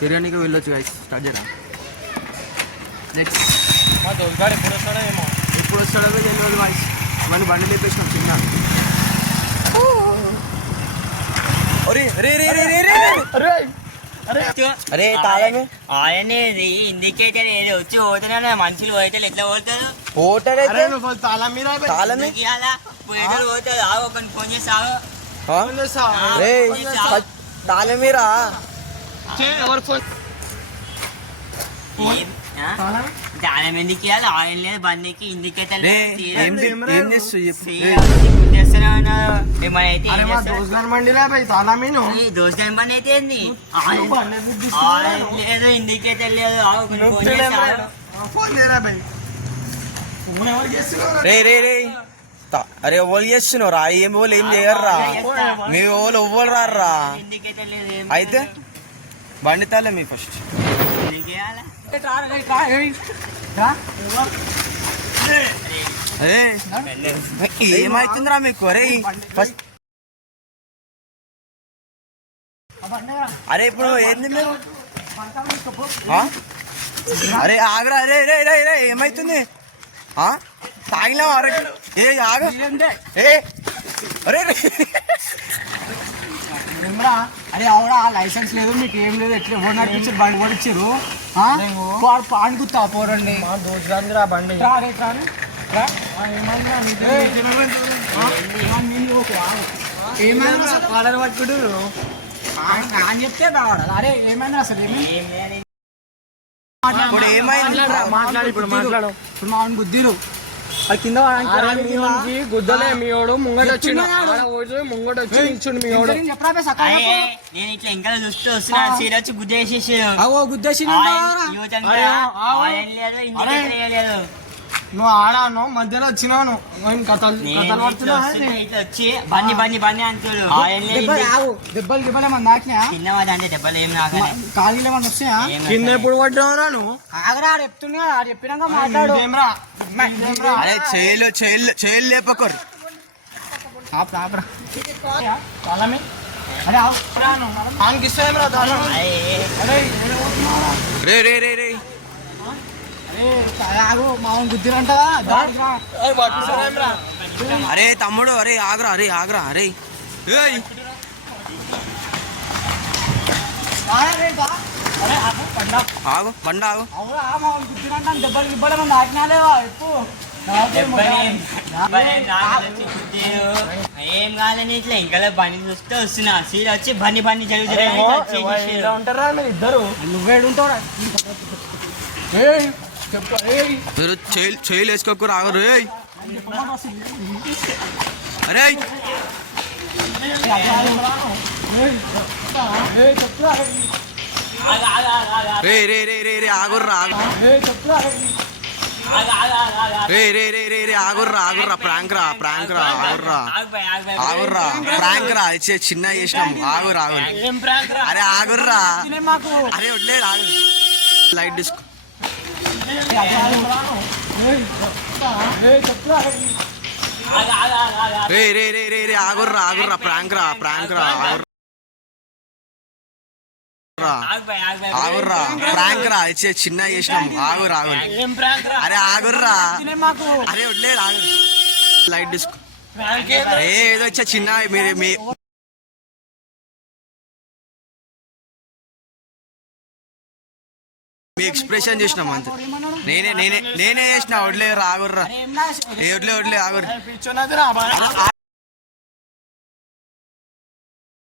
బిర్యానీకి వెళ్ళొచ్చు guys. Start చేయరా. నెక్స్ట్ మా దోసగాడు ఎప్పుడు వస్తాడో ఏమో. ఎప్పుడు వస్తాడో తెలియదు గాయస్. ఇవన్నీ బండి లేపేసినాం చిన్న. అరే తాళమే ఆయనేది ఇండికేటర్ ఏది వచ్చి పోతేనే మనుషులు పోతే ఎట్లా పోతారు? హోటల్ తాళమే పోతారు. ఒకరిని ఫోన్ చేస్తావు తాళమీరా తాళం ఎందుకు ఇవ్వాలి? ఆయిల్ లేదు బండికి ఇండికేటర్ దోసకాయ బండి అయితే ఏంది? ఆయిల్ లేదు ఇండికేటర్ లేదు. అరే ఎవరు చేస్తున్నావు రా? ఏం వాళ్ళు ఏం చేయర్రా? మీ వాళ్ళు ఎవ్వరు రారా? ఇండికేటర్ లేదు. అయితే బండి తాళం మీ ఫస్ట్ ఏమైతుందిరా మీకు? అరే ఫస్ట్ అరే ఇప్పుడు ఏంది మీరు? అరే ఆగరా. అరే రే రే రే ఏమైతుంది? తాగినా అరే ఏ ఆగ ఏ అరే అరే అవునా లైసెన్స్ లేదు మీకు ఏం లేదు. ఎట్లా ఎవరు నడిపించారు? బండి పడిచ్చారు పాడుకుతా పోరండి. రా బండి ఏమైనా కాలర్ పట్టుకుంటారు అని చెప్తే బాగా. అరే ఏమైంది అసలు? ఇప్పుడు ఏమైంది? మాట్లాడు ఇప్పుడు మామూలు గుద్దిరు అది కింద గుద్దలే మీవాడు ముంగట వచ్చిండు. ముంగట వచ్చి నిల్చుండు మీవాడు. నేను ఇట్లా ఇంకా చూస్తూ వస్తున్నా. సీర వచ్చి గుద్దేసేసి గుద్దేసి నువ్వు ఆడాను మధ్యలో వచ్చినాను వచ్చి బండి బండి బండి అంటాడు. దెబ్బలు దెబ్బలు ఏమన్నా నాకినా? చిన్నవాడు అంటే దెబ్బలు ఏం నాకు ఖాళీలు ఏమన్నా వస్తాయా? కింద ఎప్పుడు పడ్డావురా నువ్వు? ఆగరా చెప్తున్నా చెప్పినాక మాట్లాడు. అరే చేయలు చేయలు చేయలు లేపకరు. రే రే రే రే మామూలు గుద్దిరంటదా? అరే తమ్ముడు అరే ఆగరా. అరే ఆగరా. అరే ఆగు బండ ఆగు. మామూలు గుద్దిరంట దెబ్బలు గిబ్బలు ఏమన్నా నాకినాలేవా? ఎప్పు ఏం కాదని ఇట్లా ఇంకా బండి చూస్తే వస్తున్నా. సీర వచ్చి బండి బండి ఉంటారా మీరు ఇద్దరు? నువ్వేడుంటావు? మీరు చేయలు వేసుకోకూర ఆగరు. అరే రే రే రే రే రే ఆగుర్రా రే రే రే రే రే ఆగుర్రా ఆగుర్రా. ప్రాంక్ రా ప్రాంక్ రా ఆగుర్రా ఆగుర్రా ప్రాంక్ రా. చిన్న చేసినాం. ఆగురు ఆగురు. అరే ఆగుర్రా. అరే వడ్లేదు ఆగు. లైట్ డిస్కో రే రే రే రే రే ఆగుర్రా ఆగుర్రా. ప్రాంక్ రా ప్రాంక్ రా ఆగుర్రా. ప్రాంక్ రా చిన్న చేసినాం. ఆగురు ఆగురు. అరే ఆగుర్రా. అరే వడ్లేదు ఆగు. లైట్ డిస్కో ఏదో వచ్చా చిన్న మీరు మీ ఎక్స్ప్రెషన్ చేసినాం అంతే. నేనే నేనే నేనే చేసిన. వడ్లే ఆగుర్రా. వడ్లే వడ్లే ఆగుర్రా.